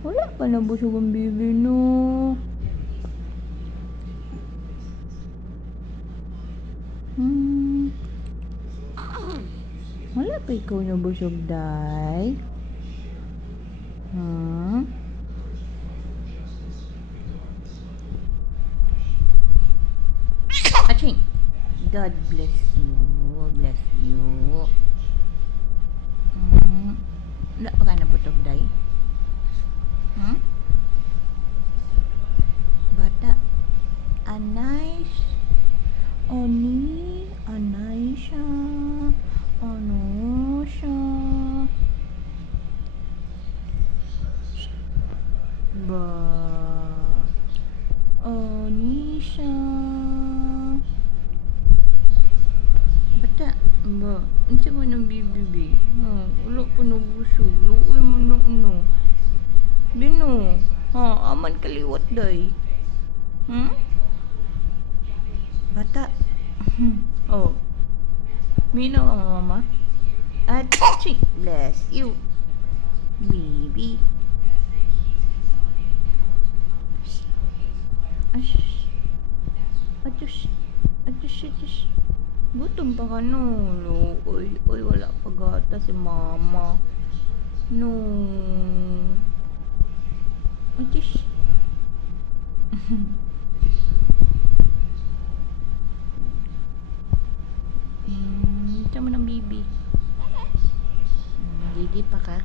Wala pa na busog ang bibi, no? Hmm. Wala pa ikaw na busog, day? Hmm? Aching! God bless you. Bless you. Hmm? Wala pa ka na butog, day? Hmm? Bata. Anay. Oni. Anay siya. Ano siya? Ba. Oni siya. Bata. Ba. Unsa mo ng bibi? Ulo pa na busog. Luoy mo na ano. Bino. Aman kaliwat day. Hmm? Bata. Oh. Minaw ang mama. Aching. Bless you. Baby. Ash. Adush. Adush. Adush. Gutom pa ka no. Oy, wala pa gata si mama. No. Adush. Ito mo ng bibi. Didi pa ka?